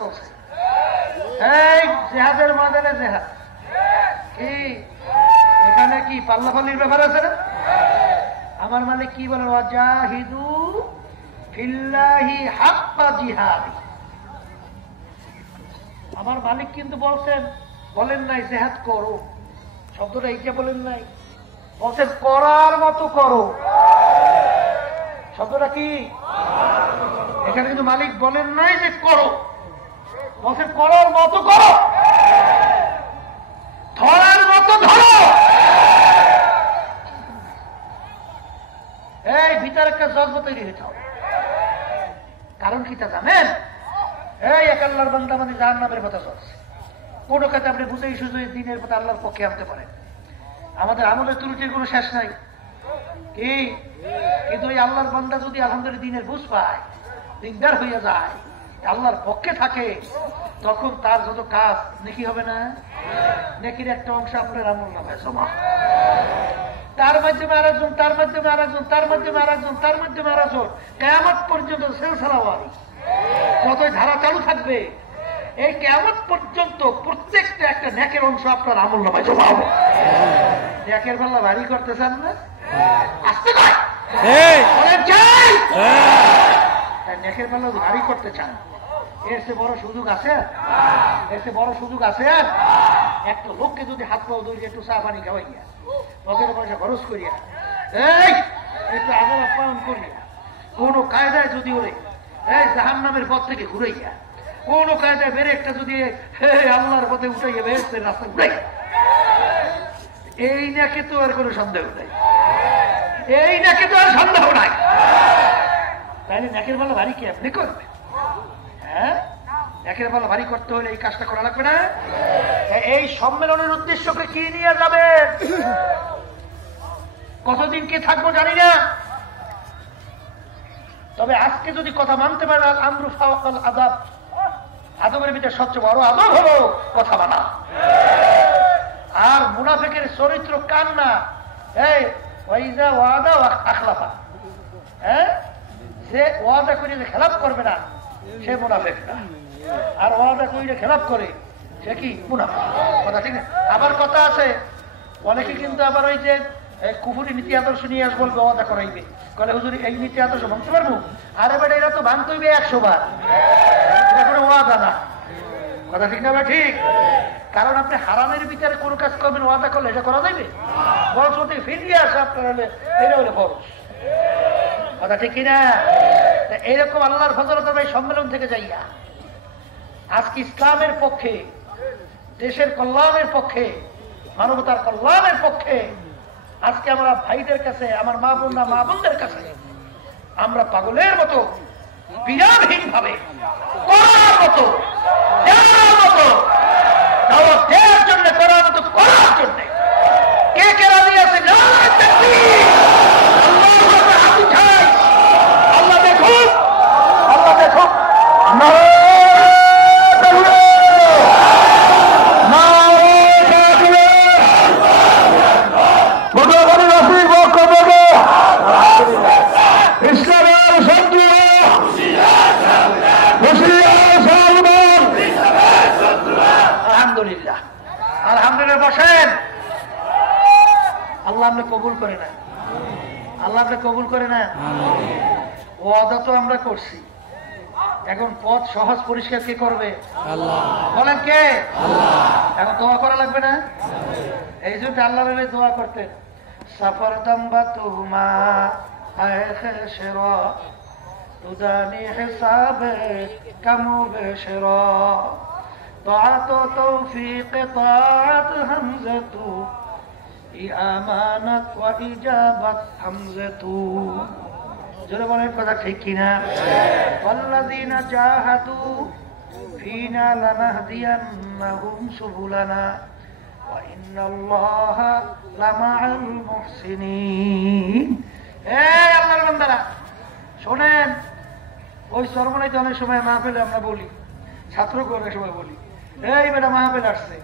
চলছে। এই জেহাদের ময়দানে জেহাদ কি, এখানে কি পাল্লাপাল্লির ব্যাপার আছে না? আমার মালিক কি বলে, ওয়াজাহিদু ফিল্লাহি হাক্কা জিহাদি। আমার মালিক কিন্তু বলেন নাই জেহাদ করো, শব্দটা এইটা বলেন নাই, বলছেন করার মতো করো। শব্দটা কি? এখানে কিন্তু মালিক বলেন নাই যে করো, বলছেন করার মতো করো, ধরার মতো ধরো। এই ভিতরে একটা জজ্ব তৈরি হয়ে যাও। কারণ কি তা জানেন? এই এক আল্লাহর বান্দা মানে জাহান্নামের কথা চলছে। কোন কাজে আপনি বুঝেই সুঝে দিনের কথা আল্লাহর পক্ষে আনতে পারেন। আমাদের আমলের ত্রুটির কোনো শেষ নাই কি, কিন্তু ওই আল্লাহর বান্দা যদি আলহামদুলিল্লাহ দিনের বুঝ পায়, দিনদার হইয়া যায়, আল্লাহর পক্ষে থাকে, তখন তার যত কাজ নেকি হবে না, নেকির একটা অংশ আপনার আমল নামায় জমা, তার মাধ্যমে আরেকজন, তার মাধ্যমে আরেকজন, তার মাধ্যমে আরেকজন, তার মাধ্যমে আরেকজন, কিয়ামত পর্যন্ত সিলসিলাওয়ারি যতই ধারা চালু থাকবে, এই কিয়ামত পর্যন্ত প্রত্যেকটা একটা নেকের অংশ আপনার আমল নামায় জমা হবে। নেকের পাল্লা ভারী করতে চান না? আসতে কয় নেকের পাল্লা ভারী করতে চান, এর চেয়ে বড় সুযোগ আছে? এর চেয়ে বড় সুযোগ আছে? আর একটা লোককে যদি হাত পাও ধরে একটু চা পানি খাওয়াইয়া, পকেটে পয়সা খরচ করিয়া, এই একটু আদর আপ্যায়ন করিয়া, কোন কায়দায় যদি ওরে এই জাহান্নামের পথ থেকে ঘুরাইয়া, কোন কায়দায় ব্রেকটা যদি আল্লাহর পথে উঠাইয়া বেহেশতের রাস্তা ঘুরাইয়া, এই নাকি তো আর কোনো সন্দেহ নাই, এই নাকি তো আর সন্দেহ নাই। তাহলে নাকের বেলা ভারী কি আপনি করবে? হ্যাঁ, নাকের বেলা ভারী করতে হলে এই কাজটা করা লাগবে না? এই সম্মেলনের উদ্দেশ্যকে কি নিয়ে যাবেন? কতদিন কি থাকবো জানি না, তবে আজকে যদি কথা মানতে পারেন, আমরু ফাওয়াকাল আদাব, আদবের ভিতরে সবচেয়ে বড় আদব হলো কথা মানা। আর মুনাফিকের চরিত্র কান্না, এই ওয়াইজা ওয়াদা আখলাফা, হ্যাঁ, যে ওয়াদা করে যে খেলাপ করবে না সে মুনাফিক না, আর ওয়াদা করে খেলাপ করে সে কি মুনাফিক। কথা ঠিক না? আবার কথা আছে, অনেকে কিন্তু আবার ওই যে কুফুরি নীতি আদর্শ নিয়ে আস বলবে, ওয়াদা করাইবে, বলে হুজুর এই নীতি আদর্শ ভাঙতে পারবো? আরে বেটা এরা তো ভাঙতে হইবে 100 বার, এটা কোনো ওয়াদা না। কথা ঠিক না? ঠিক। কারণ আপনি হারামের ভিতরে কোন কাজ করবেন, ওয়াদা করলে এটা করা যাবে? বরং থেকে ফিরিয়ে আসে আপনার হলে এটা হলে ফরজ। কথা ঠিক কিনা? এইরকম আল্লাহর ফজলতের এই সম্মেলন থেকে যাইয়া আজকে ইসলামের পক্ষে, দেশের কল্যাণের পক্ষে, মানবতার কল্যাণের পক্ষে আজকে আমরা ভাইদের কাছে, আমার মা বোনদের কাছে আমরা পাগলের মতো বিরামহীন ভাবে করার মতো দেওয়ার জন্য, করার মতো করার জন্য কে কে রাজি আছে? আল্লাহ দেখুন, আল্লাহ দেখুন। আলহামদুলিল্লাহ, বসেন। আল্লাহ আমরা কবুল করে না, আল্লাহ আমরা কবুল করে না। ওয়াদা তো আমরা করছি, এখন পথ সহজ পরিষ্কার কে করবে? আল্লাহ। বলেন কে? আল্লাহ। এখন দোয়া করা লাগবে না? এই জন্য আল্লাহ দোয়া করতেন, সফর দম্বা তুমা তুদানি হিসাবে কামু বেশরা طاعت و توفیق طاعت حمزتو امانت و اجابت حمزتو جرے بولیں কথা ঠিক কিনা? والذین جاهدوا فينا لنهدينهم سبلنا وان الله لمع المحسنين। এই আল্লাহর বান্দারা শুনেন, ওই সর্বনাইতে অনেক সময় মাহফিলে আমরা বলি, ছাত্রকে অনেক সময় বলি, এই বেটা মাহফিল আসছে,